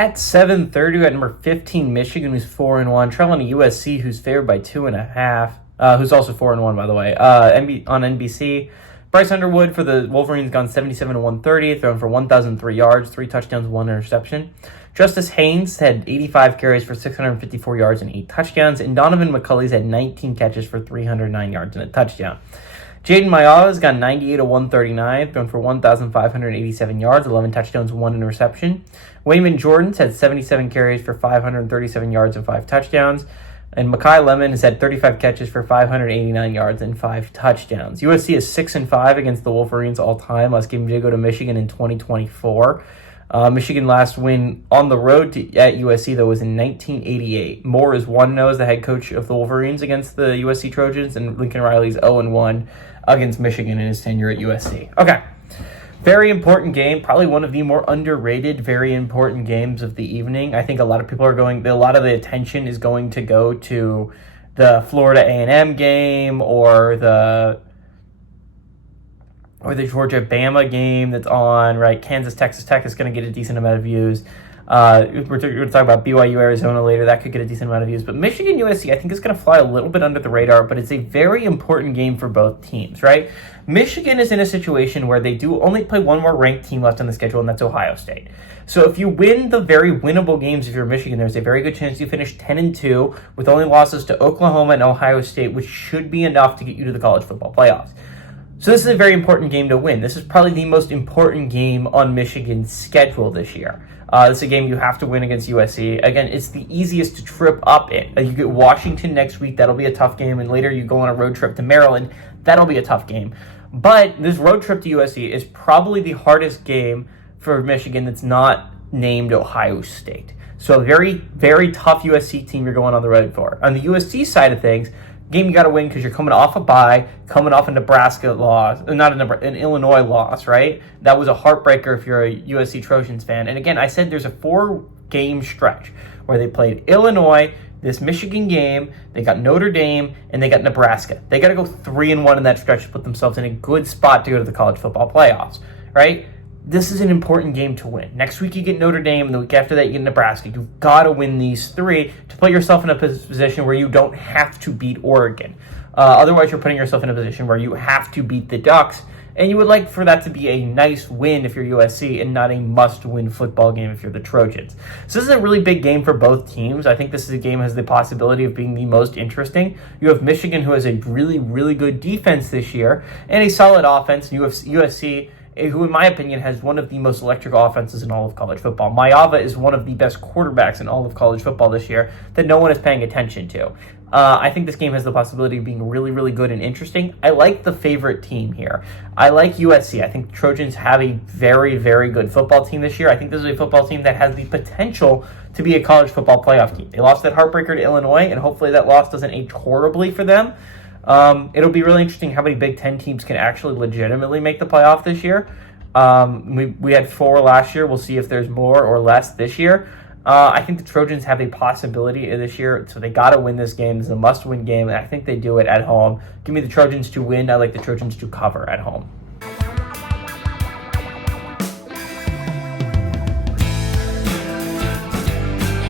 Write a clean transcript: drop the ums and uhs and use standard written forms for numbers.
At 7:30, we got number 15 Michigan, who's 4-1, trailing to USC, who's favored by 2.5. Who's also 4-1, by the way. On NBC, Bryce Underwood for the Wolverines gone 77 to 130, thrown for 1,003 yards, 3 touchdowns, 1 interception. Justice Haynes had 85 carries for 654 yards and 8 touchdowns, and Donovan McCulley's had 19 catches for 309 yards and a touchdown. Jaden Mayala's got 98 to 139, thrown for 1,587 yards, 11 touchdowns, 1 interception. Wayman Jordan's had 77 carries for 537 yards and 5 touchdowns. And Mekhi Lemon has had 35 catches for 589 yards and 5 touchdowns. USC is 6-5 against the Wolverines all time. Last game did go to Michigan in 2024. Michigan last win on the road at USC, though, was in 1988. Moore is 1-0 as the head coach of the Wolverines against the USC Trojans, and Lincoln Riley's 0-1 against Michigan in his tenure at USC. Okay. Very important game, probably one of the more underrated, very important games of the evening. I think a lot of people a lot of the attention is going to go to the Florida A&M game or the Georgia-Bama game that's on, right? Kansas-Texas Tech is going to get a decent amount of views. We're going to talk about BYU-Arizona later. That could get a decent amount of views. But Michigan-USC, I think, is going to fly a little bit under the radar, but it's a very important game for both teams, right? Michigan is in a situation where they do only play one more ranked team left on the schedule, and that's Ohio State. So if you win the very winnable games if you're Michigan, there's a very good chance you finish 10-2 with only losses to Oklahoma and Ohio State, which should be enough to get you to the college football playoffs. So this is a very important game to win. This is probably the most important game on Michigan's schedule this year. This is a game you have to win against USC. Again, it's the easiest to trip up in. You get Washington next week. That'll be a tough game. And later you go on a road trip to Maryland. That'll be a tough game. But this road trip to USC is probably the hardest game for Michigan that's not named Ohio State. So a very, very tough USC team you're going on the road for. On the USC side of things, game you got to win because you're coming off a bye, coming off a Nebraska loss, an Illinois loss, right? That was a heartbreaker if you're a USC Trojans fan. And again, I said there's a 4-game stretch where they played Illinois, this Michigan game, they got Notre Dame, and they got Nebraska. They got to go 3-1 in that stretch to put themselves in a good spot to go to the college football playoffs, right? This is an important game to win. Next week you get Notre Dame, and the week after that you get Nebraska. You've got to win these 3 to put yourself in a position where you don't have to beat Oregon. Otherwise, you're putting yourself in a position where you have to beat the Ducks, and you would like for that to be a nice win if you're USC and not a must-win football game if you're the Trojans. So this is a really big game for both teams. I think this is a game that has the possibility of being the most interesting. You have Michigan, who has a really, really good defense this year, and a solid offense, and you have USC, who in my opinion has one of the most electric offenses in all of college football. Mayava is one of the best quarterbacks in all of college football this year that no one is paying attention to. I think this game has the possibility of being really, really good and interesting. I like the favorite team here. I like USC. I think the Trojans have a very, very good football team this year. I think this is a football team that has the potential to be a college football playoff team. They lost that heartbreaker to Illinois, and hopefully that loss doesn't age horribly for them. It'll be really interesting how many Big Ten teams can actually legitimately make the playoff this year. We had 4 last year. We'll see if there's more or less this year. I think the Trojans have a possibility this year, so they got to win this game. This is a must-win game, and I think they do it at home. Give me the Trojans to win. I like the Trojans to cover at home.